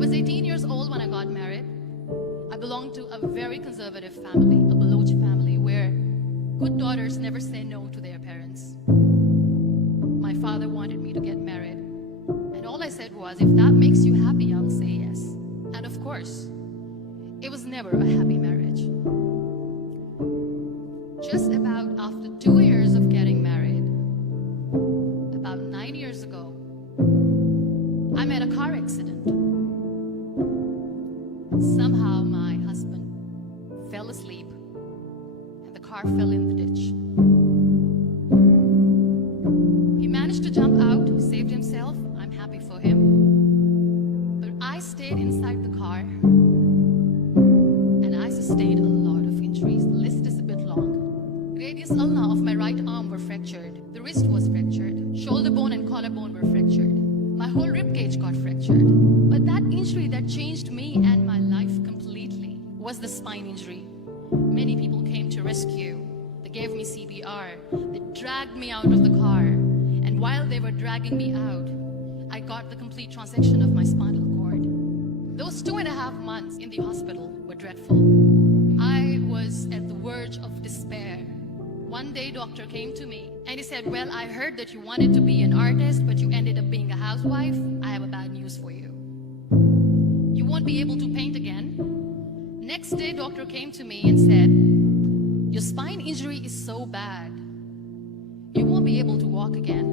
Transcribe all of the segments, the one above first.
was 18 years old when I got married. I belonged to a very conservative family, a Baloch family, where good daughters never say no to their parents. My father wanted me to get married, and all I said was, if that makes you happy, I'll say yes. And of course, it was never a happy marriage. Just about after 2 years of getting married, about 9 years ago, I met a car accident. Somehow my husband fell asleep and the car fell in the ditch. He managed to jump out, saved himself. I'm happy for him. But I stayed inside the car and I sustained a lot of injuries. The list is a bit long. Radius ulna of my right arm were fractured. The wrist was fractured. Shoulder bone and collarbone were fractured. My whole rib cage got fractured. But that injury that changed me and my life completely was the spine injury. Many people came to rescue. They gave me CPR. They dragged me out of the car. And while they were dragging me out, I got the complete transection of my spinal cord. Those 2.5 months in the hospital were dreadful. I was at the verge of despair. One day, doctor came to me and he said, well, I heard that you wanted to be an artist, but you ended up being a housewife. I have a bad news for you. You won't be able to paint again. Next day, doctor came to me and said, your spine injury is so bad, you won't be able to walk again.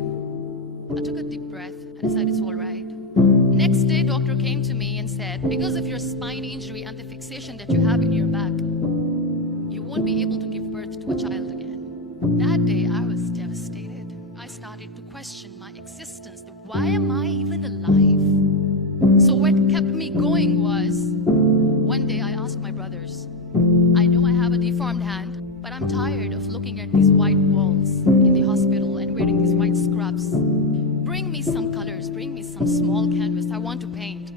I took a deep breath and I said, it's all right. Next day, doctor came to me and said, because of your spine injury and the fixation that you have in your back, you won't be able to give birth to a child again. That day, I was devastated. I started to question my existence. Why am I even alive? So what kept me going was, one day I asked my brothers, I know I have a deformed hand, but I'm tired of looking at these white walls in the hospital and wearing these white scrubs. Bring me some colors, bring me some small canvas. I want to paint.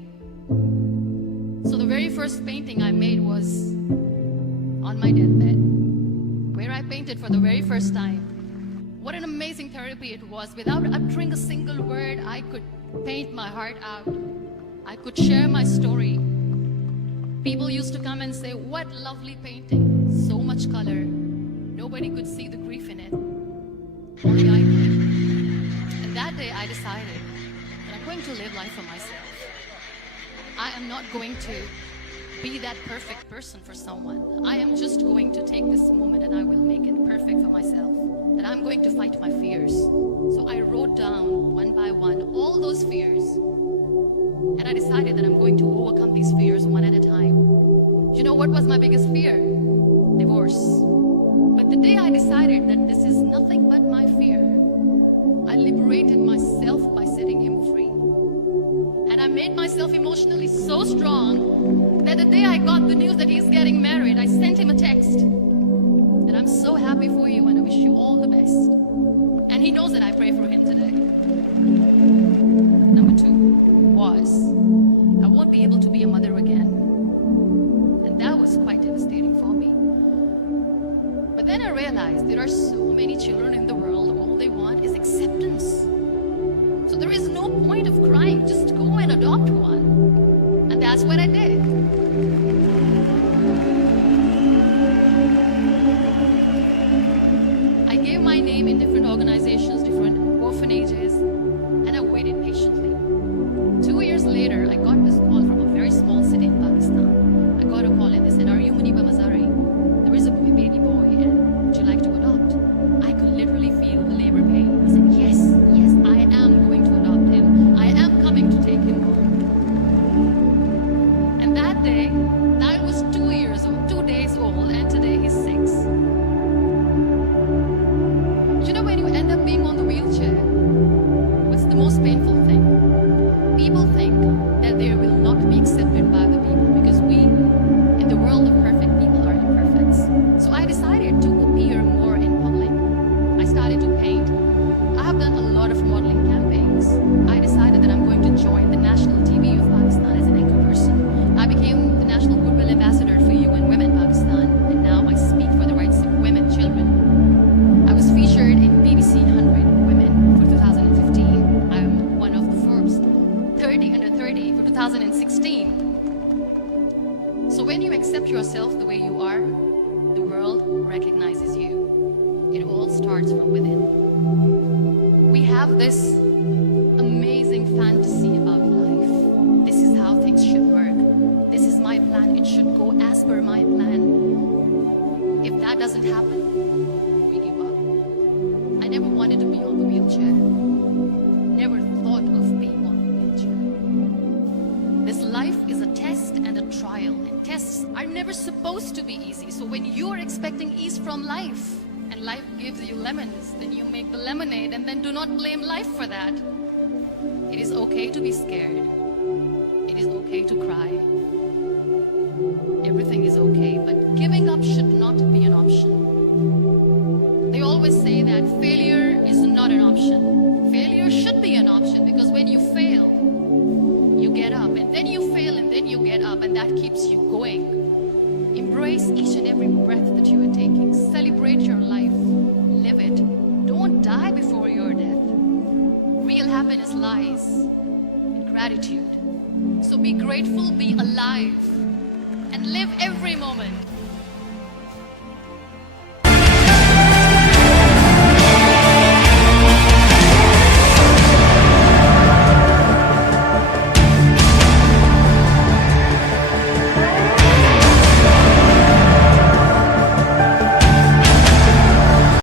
So the very first painting I made was on my deathbed, where I painted for the very first time. What an amazing therapy it was. Without uttering a single word, I could paint my heart out. I could share my story. People used to come and say, what lovely painting, so much color. Nobody could see the grief in it. Only I could. And that day I decided that I'm going to live life for myself. I am not going to be that perfect person for someone. I am just going to take this moment and I will make it perfect for myself. That I'm going to fight my fears. So I wrote down one by one all those fears. And I decided that I'm going to overcome these fears one at a time. You know what was my biggest fear? Divorce. But the day I decided that this is nothing but my fear, I liberated myself by setting him free. And I made myself emotionally so strong that the day I got the news that he's getting married, I sent him a text. And I'm so happy for you and I wish you all the best. And he knows that I pray for him today. Number 2 was, I won't be able to be a mother again. And that was quite devastating for me. But then I realized there are so many children in the world, all they want is acceptance. So there is no point of crying, just go and adopt one. And that's what I did. I gave my name in different organizations, different orphanages, and I waited patiently. 2 years later, I got this call from a very small city in Pakistan. I got a call and they said, are you Muniba, Mazari? There is a baby boy and would you like to adopt? I could literally feel the labor pain. I said, yes, I am going to adopt him. I am coming to take him home. And self-esteem. So when you accept yourself the way you are, the world recognizes you. It all starts from within. We have this amazing fantasy about life. This is how things should work. This is my plan. It should go as per my plan. If that doesn't happen, we give up. I never wanted to be on the wheelchair. Never thought of being on the wheelchair. This life is a test and a trial. And tests are never supposed to be easy. So when you're expecting ease from life, and life gives you lemons, then you make the lemonade, and then do not blame life for that. It is okay to be scared. It is okay to cry. Everything is okay, but giving up should not be an option. They always say that failure is not an option. Failure should be an option, because when you fail, you get up, and then you fail, and then you get up, and that keeps you going. Embrace each and every breath that you are taking. Celebrate your life. Live it. Don't die before your death. Real happiness lies in gratitude. So be grateful, be alive, and live every moment.